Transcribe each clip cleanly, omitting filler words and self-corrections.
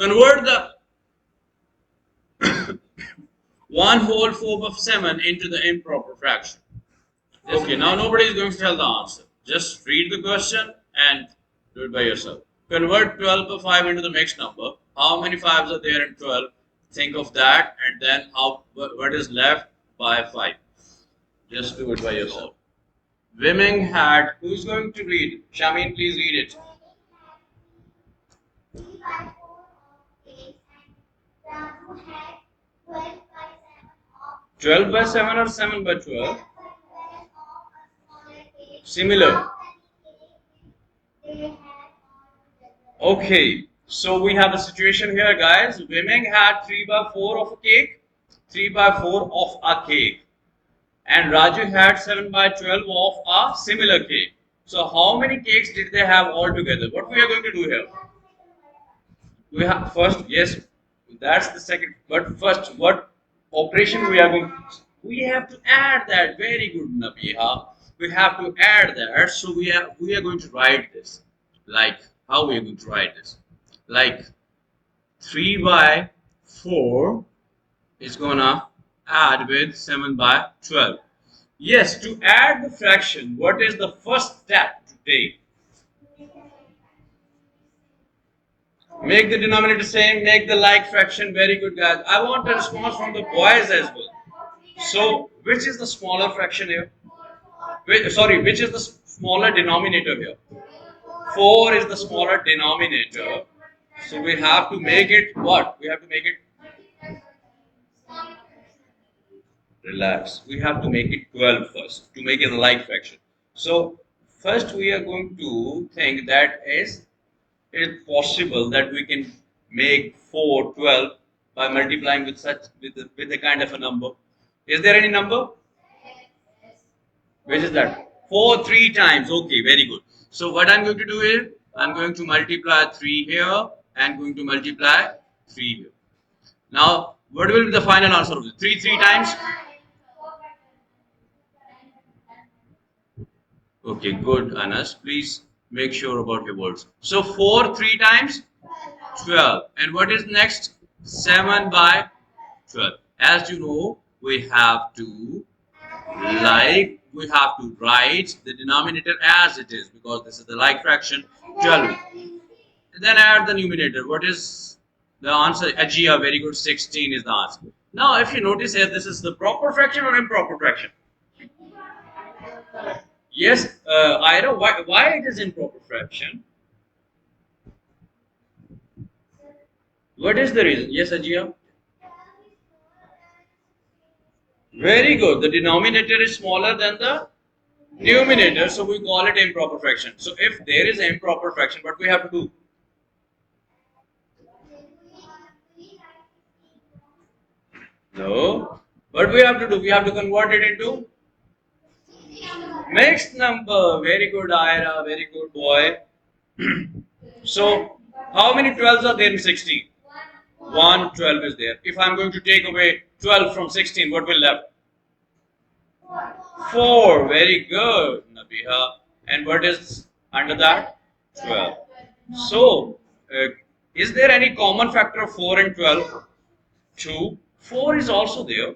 Convert the 1 whole 4/7 into the improper fraction. Okay, now nobody is going to tell the answer. Just read the question and do it by yourself. Convert 12/5 into the mixed number. How many 5s are there in 12? Think of that, and then what is left by 5. Just do it by yourself. Women had. Who's going to read? Shamin, please read it. 12/7 or 7/12? Similar. Okay, so we have a situation here, guys. Women had 3/4 of a cake, 3/4 of a cake, and Raju had 7/12 of a similar cake. So, how many cakes did they have all together? What we are going to do here? We have first, yes, that's the second. But first, what operation we are going? We have to add that. Very good, Nabiha. We have to add that. So we are going to write this like how we are going to write this like 3/4 is gonna add with 7/12. Yes, to add the fraction, what is the first step to take? Make the denominator same, make the like fraction. Very good, guys. I want a response from the boys as well. So, which is the smaller fraction here? Which is the smaller denominator here? 4 is the smaller denominator. So, we have to make it what? We have to make it. Relax. We have to make it 12 first to make it a like fraction. So, first we are going to think that is it possible that we can make 4 12 by multiplying with with a kind of a number. Is there any number? Which is that? 4 3 times. Okay, very good. So what I'm going to do is I'm going to multiply 3 here and going to multiply 3 here. Now, what will be the final answer of this? 3 times? Okay, good, Anas. Please make sure about your words. So 4 3 times? 12. And what is next? 7/12. As you know, we have to write the denominator as it is because this is the like fraction 12. And then add the numerator. What is the answer? Ajia, very good. 16 is the answer. Now, if you notice here, this is the proper fraction or improper fraction? Yes, Ira, why it is improper fraction? What is the reason? Yes, Ajia. Very good. The denominator is smaller than the numerator, so we call it improper fraction. So if there is an improper fraction, what we have to do? No. What we have to do? We have to convert it into mixed number. Very good, Ira. Very good, boy. So, how many 12s are there in 16? 1 12 is there. If I'm going to take away 12 from 16, what will left? 4. Very good, Nabiha. And what is under that? 12. So, is there any common factor of 4 and 12? 2. 4 is also there.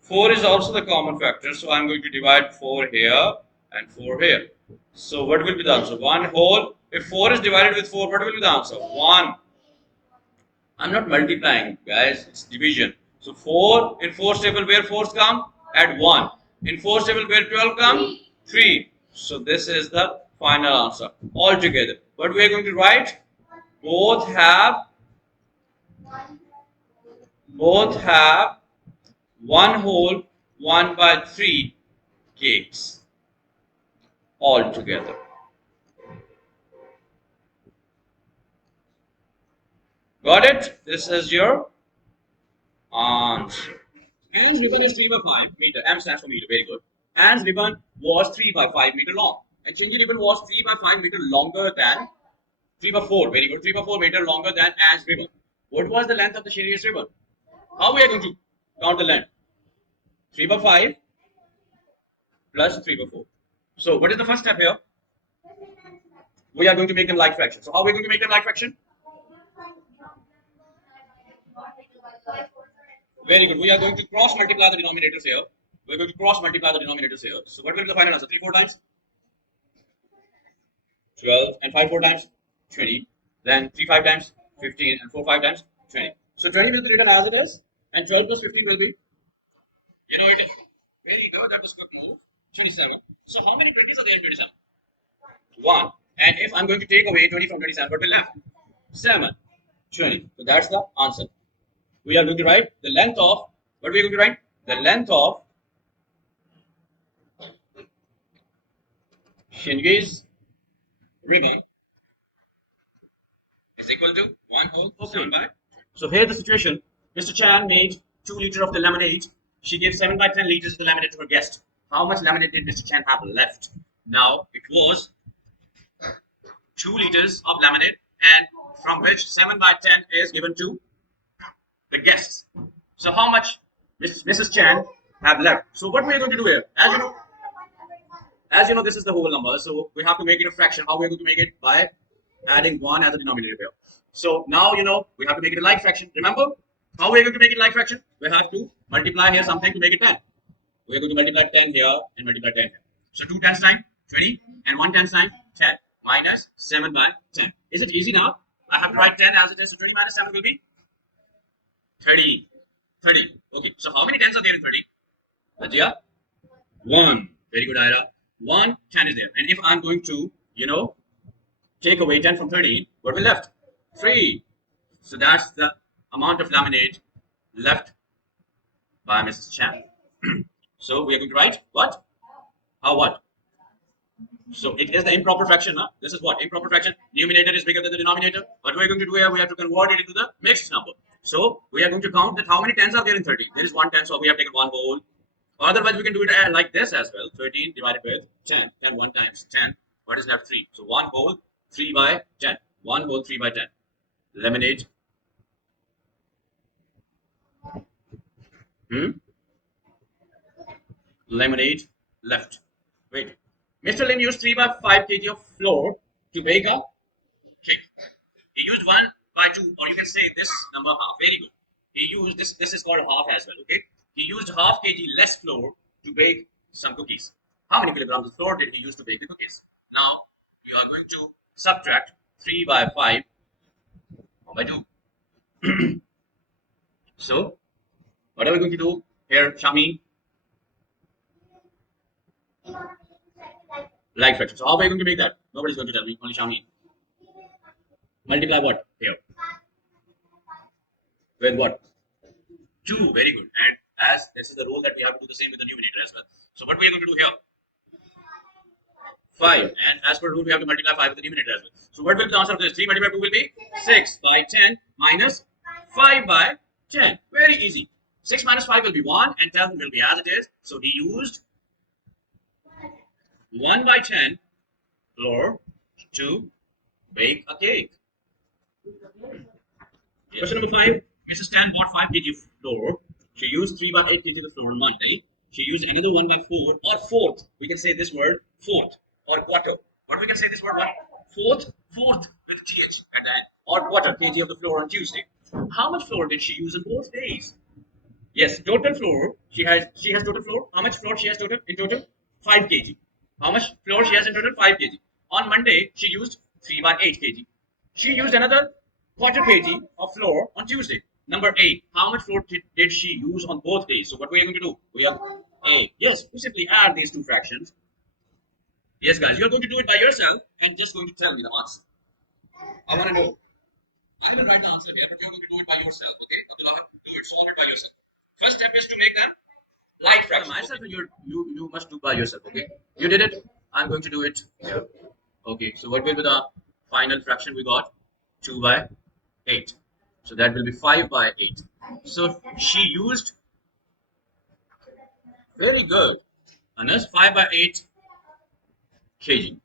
4 is also the common factor. So, I'm going to divide 4 here and 4 here. So, what will be the answer? 1 whole. If 4 is divided with 4, what will be the answer? 1. I'm not multiplying, guys. It's division. So 4 in 4's table where 4's come? Add 1. In 4's table where 12 come? 3. So this is the final answer altogether. What we are going to write? Both have 1 whole 1/3 cakes altogether. Got it? This is your answer. Anne's ribbon is 3/5 meter. M stands for meter. Very good. Anne's ribbon was 3/5 meter long. And Chingy ribbon was 3/5 meter longer than 3/4. Very good. 3/4 meter longer than Anne's ribbon. What was the length of the Sharia's ribbon? How we are going to count the length? 3/5 plus 3/4. So what is the first step here? We are going to make them like fraction. So how are we going to make them like fraction? Very good. We are going to cross multiply the denominators here. We're going to cross multiply the denominators here. So what will be the final answer? 3 4 times 12 and 5 4 times 20. Then 3 5 times 15 and 4 5 times 20. So 20 will be written as it is, and 12 plus 15 will be, you know, it is very good. That was quick move. 27. So how many 20s are there in 27? 1. And if I'm going to take away 20 from 27, what will left? 7. 20. So that's the answer. We are going to write the length of, what we are going to write? The length of Shinge's ribbon is equal to 1 whole 7 by. So here the situation, Mr. Chan made 2 liters of the lemonade. She gave 7 by 10 liters of the lemonade to her guest. How much lemonade did Mr. Chan have left? Now it was 2 liters of lemonade, and from which 7 by 10 is given to the guests. So how much Mrs. Chan have left? So what we are going to do here, as you know, this is the whole number, so we have to make it a fraction. How we are going to make it? By adding 1 as a denominator here. So now you know we have to make it a like fraction. Remember how we are going to make it like fraction? We have to multiply here something to make it 10. We are going to multiply 10 here and multiply 10 here. So 2 times time 20 and 1 times time 10 minus 7 by 10. Is it easy now? I have to write 10 as it is. So 20 minus 7 will be 30. 30. Okay. So how many 10s are there in 30? Ajia? 1. Very good, Ira. 1 10 is there. And if I'm going to, you know, take away 10 from 13, what will left? 3. So that's the amount of lemonade left by Mrs. Chan. So we are going to write what? How what? So it is the improper fraction. Huh? This is what? Improper fraction. Numerator is bigger than the denominator. What we are going to do here, we have to convert it into the mixed number. So we are going to count that how many 10s are there in 30. There is 1 10, so we have taken 1 whole. Otherwise, we can do it like this as well. 13 divided with 10. 10 1 times 10. What is left? 3. So 1 whole 3 by 10. 1 whole 3 by 10. Lemonade. Lemonade left. Wait. Mr. Lim used 3 by 5 kg of flour to bake a cake. He used 1 by 2, or you can say this number half. Very good. He used this. This is called half as well. Okay. He used half kg less flour to bake some cookies. How many kilograms of flour did he use to bake the cookies? Now you are going to subtract 3 by 5 by 2. So what are we going to do here, Shami? Like fraction. So how are we going to make that? Nobody's going to tell me. Only Shami. Multiply what here? With what? 2. Very good. And as this is the rule that we have to do the same with the numerator as well. So what we are going to do here? 5. And as per rule, we have to multiply 5 with the numerator as well. So what will be the answer of this? 3 multiplied by 2 will be 6 by 10 minus 5 by 10. Very easy. 6 minus 5 will be 1 and 10 will be as it is. So he used 1 by 10 flour to bake a cake. Yes. Question number 5. Mrs. Tan bought 5 kg of flour. She used 3 by 8 kg of flour on Monday. She used another 1 by 4 or fourth. We can say this word fourth or quarter. What we can say this word what? Fourth with th at the end, or quarter kg of the flour on Tuesday. How much flour did she use on both days? Yes, total flour. She has total flour. How much flour she has total in total? 5 kg. How much flour she has in total? 5 kg. On Monday she used 3 by 8 kg. She used another quarter kg of flour on Tuesday. Number 8. How much flour did she use on both days? So what we are going to do? We are A. Yes, we simply add these two fractions. Yes, guys, you're going to do it by yourself and just going to tell me the answer. I want to know. I will write the answer here, but you're going to do it by yourself, okay? Abdullah, do it, solve it by yourself. First step is to make them like fractions. Myself, okay? You must do by yourself, okay? You did it. I'm going to do it here. Okay, so what will be the final fraction we got? 2 by 8. So that will be 5 by 8. So she used, very good, Anas, 5 by 8 kg.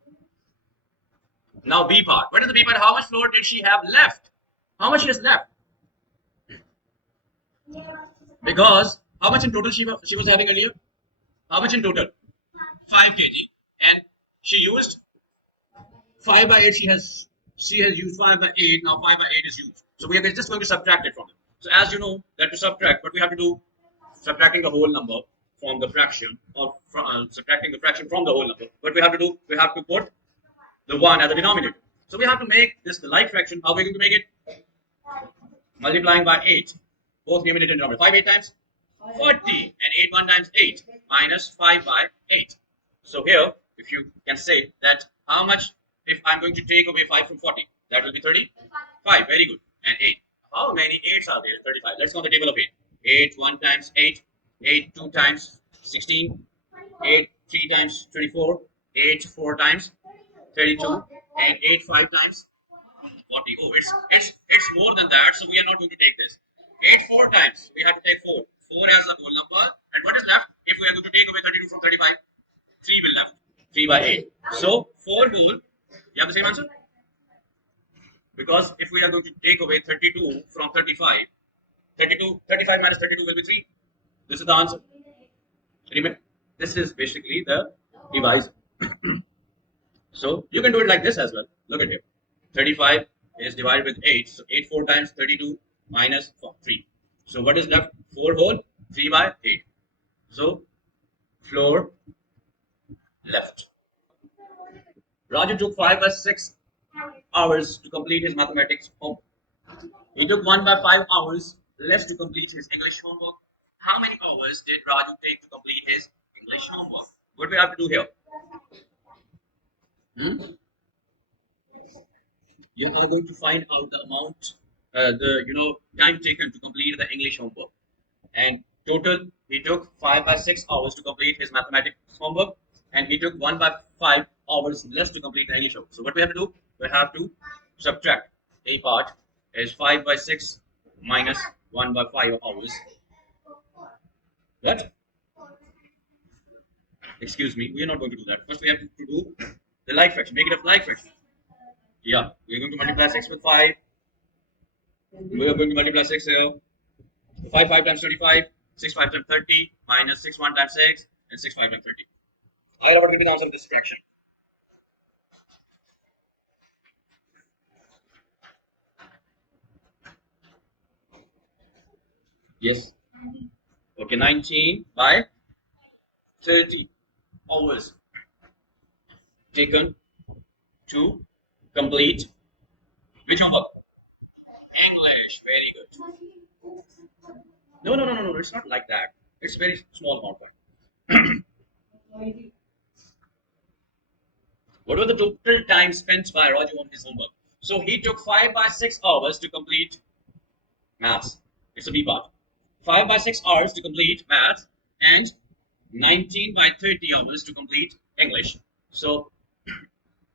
Now B part. What is the B part? How much flour did she have left? How much she has left? Because how much in total she was having earlier? How much in total? 5 kg. And she used 5 by 8. She has used 5 by 8. Now 5 by 8 is used. So we are just going to subtract it from it. So as you know that to subtract, what we have to do, subtracting the whole number from the fraction, or subtracting the fraction from the whole number, what we have to do, we have to put the 1 as the denominator. So we have to make this the like fraction. How are we going to make it? Multiplying by 8, both numerator and denominator. 5 8 times 40, and 8 1 times 8 minus 5 by 8. So here, if you can say that how much, if I'm going to take away 5 from 40, that will be 35. Very good. And 8. How many 8s are there in 35? Let's go on the table of 8. 8 1 times 8, 8 2 times 16, 8 3 times 24, 8 4 times 32, and 8 5 times 40. Oh, it's more than that, so we are not going to take this. 8 4 times, we have to take 4. 4 as a whole number. And what is left? If we are going to take away 32 from 35, 3 will left. 3 by 8. So 4 whole, you have the same answer? Because if we are going to take away 32 from 35, 35 minus 32 will be 3. This is the answer. Remember, this is basically the divisor. So you can do it like this as well. Look at here. 35 is divided with 8. So 8 4 times 32 minus 3. So what is left? 4 whole, 3 by 8. So floor left. Raju took 5 by 6 hours to complete his mathematics homework. He took 1 by 5 hours less to complete his English homework. How many hours did Raju take to complete his English homework? What do we have to do here? You are going to find out the amount, the time taken to complete the English homework. And total, he took 5 by 6 hours to complete his mathematics homework, and he took 1 by 5 hours less to complete the English homework. So what we have to do? We have to subtract. A part is 5 by 6 minus 1 by 5 hours. What? Excuse me, we are not going to do that. First, we have to do the like fraction. Make it a like fraction. Yeah, we are going to multiply 6 with 5. We are going to multiply 6 here. 5 5 times 25, 6 5 times 30, minus 6 1 times 6, and 6 5 times 30. How about getting the answer of this fraction? Yes. Okay, 19 by 30 hours taken to complete which homework? English. Very good. No. It's not like that. It's very small amount. What was the total time spent by Roger on his homework? So he took 5 by 6 hours to complete maths. It's a B part. 5 by 6 hours to complete maths, and 19 by 30 hours to complete English. So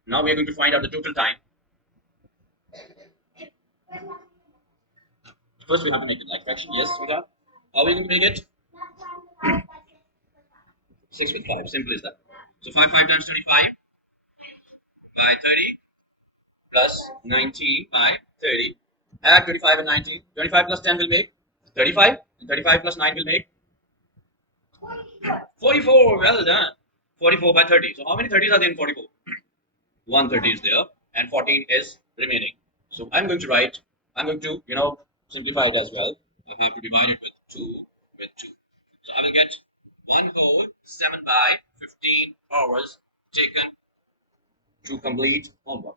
now we are going to find out the total time. First, we have to make it like fraction. Yes, we have. How are we going to make it? 6 with 5. Simple as that. So 5 5 times 25 by 30 plus 19 by 30. Add 25 and 19. 25 plus 10 will make 35. And 35 plus 9 will make 44. Well done. 44 by 30. So how many 30s are there in 44? 130 is there, and 14 is remaining. So I'm going to, simplify it as well. I have to divide it with 2 with 2. So I will get 1 whole 7 by 15 hours taken to complete homework.